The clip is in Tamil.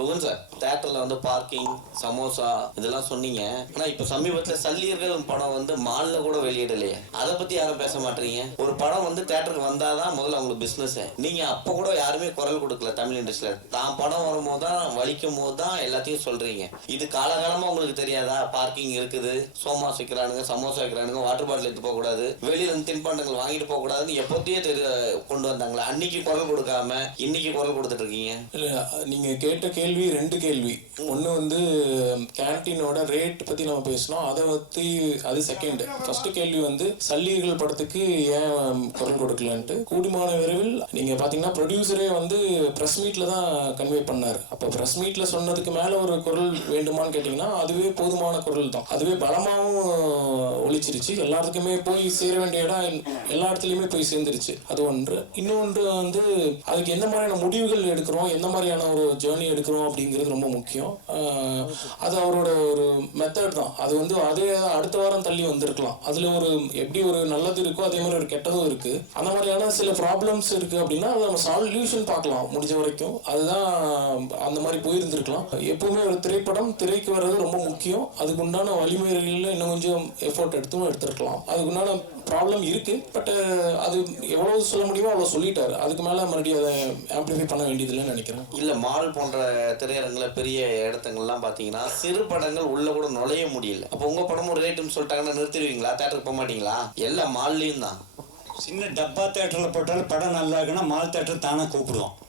குகன் சார், தியேட்டர்ல வந்து பார்க்கிங், சமோசா இதெல்லாம் சொன்னீங்க. ஆனா இப்ப சமீபத்துல சல்லியர்கள் படம் வந்து மால்ல கூட வெளியிடலையே. அதை பத்தி யாரும் பேச மாட்டீங்க. ஒரு படம் வந்து தியேட்டருக்கு வந்தாதான் முதல்ல அவங்களுக்கு பிசினஸ். நீங்க அப்ப கூட யாருமே குரல் கொடுக்கல. தமிழ் இண்டஸ்ட்ரியில தான் படம் வரும்போது தான், வலிக்கும் போது தான் எல்லாத்தையும் சொல்றீங்க. இது காலகாலமா உங்களுக்கு தெரியாதா? பார்க்கிங் இருக்குது, சோமாஸ் வைக்கிறானுங்க, சமோசா வைக்கிறானுங்க, வாட்டர் பாட்டில் எடுத்து போக கூடாது, வெளியில இருந்து தின்பண்டங்கள் வாங்கிட்டு போக கூடாதுன்னு எப்போத்தையே கொண்டு வந்தாங்களா? அன்னைக்கு குரல் கொடுக்காம இன்னைக்கு குரல் கொடுத்துட்டு இருக்கீங்க. நீங்க கேட்ட கேள்வி ரெண்டு கேள்வி. ஒன்று வந்து கேன்டீனோட ரேட் பத்தி நம்ம பேசணும், அதை பத்தி அது செகண்ட். ஃபர்ஸ்ட் கேள்வி வந்து சல்லியர்கள் படத்துக்கு ஏன் குரல் கொடுக்கலன்ட்டு. கூடுமான விரைவில் நீங்க பாத்தீங்கன்னா ப்ரொடியூசரே வந்து பிரஸ் மீட்ல தான் கன்வே பண்ணாரு. அப்போ பிரஸ் மீட்ல சொன்னதுக்கு மேல ஒரு குரல் வேண்டுமான்னு கேட்டீங்கன்னா அதுவே போதுமான குரல் தான். அதுவே பலமாகவும் ஒழிச்சிருச்சு. எல்லாத்துக்குமே போய் சேர வேண்டிய இடம் எல்லா இடத்துலயுமே போய் சேர்ந்துருச்சு. அது ஒன்று. இன்னொன்று வந்து அதுக்கு எந்த மாதிரியான முடிவுகள் எடுக்கிறோம், எந்த மாதிரியான ஒரு ஜேர்னி எடுக்கிறோம் அப்படிங்கிறது ரொம்ப முக்கியம். அது அவரோட ஒரு மெத்தட் தான். அது வந்து அதே அடுத்த வாரம் தள்ளி வந்திருக்கலாம். அதுல ஒரு எப்படி ஒரு நல்லது இருக்கோ அதே மாதிரி ஒரு கெட்டதும் இருக்கு. அந்த மாதிரியான சில ப்ராப்ளம்ஸ் இருக்கு அப்படின்னா அதை நம்ம சால்யூஷன் பார்க்கலாம் முடிஞ்ச வரைக்கும். அதுதான் அந்த மாதிரி போயிருந்திருக்கலாம். எப்பவுமே ஒரு திரைப்படம் திரைக்கு வர்றது ரொம்ப முக்கியம். அதுக்கு உண்டான வழிமுறைகளில் இன்னும் கொஞ்சம் எஃபோர்ட் எடுத்திருக்கலாம். அதுக்குண்டான ப்ராப்ளம் இருக்கு. பட் அது எவ்வளவு சொல்ல முடியுமோ அவ்வளோ சொல்லிட்டாரு. அதுக்கு மேல மறுபடியும் அதை ஆம்பிளிஃபை பண்ண வேண்டியதில்லைன்னு நினைக்கிறேன். இல்ல, மால் போன்ற திரையரங்குல பெரிய இடத்துங்கள்லாம் பாத்தீங்கன்னா சிறு படங்கள் உள்ள கூட நுழைய முடியல. அப்போ உங்க படமும் ஒரு ரேட்டுன்னு சொல்லிட்டாங்கன்னா நிறுத்திடுவீங்களா? தேட்டருக்கு போக மாட்டீங்களா? எல்லாம் மால்லையும் தான். சின்ன டப்பா தேட்டரில் போட்டாலும் படம் நல்லா இருக்குன்னா மால் தேட்டர் தானே கூப்பிடுவோம்.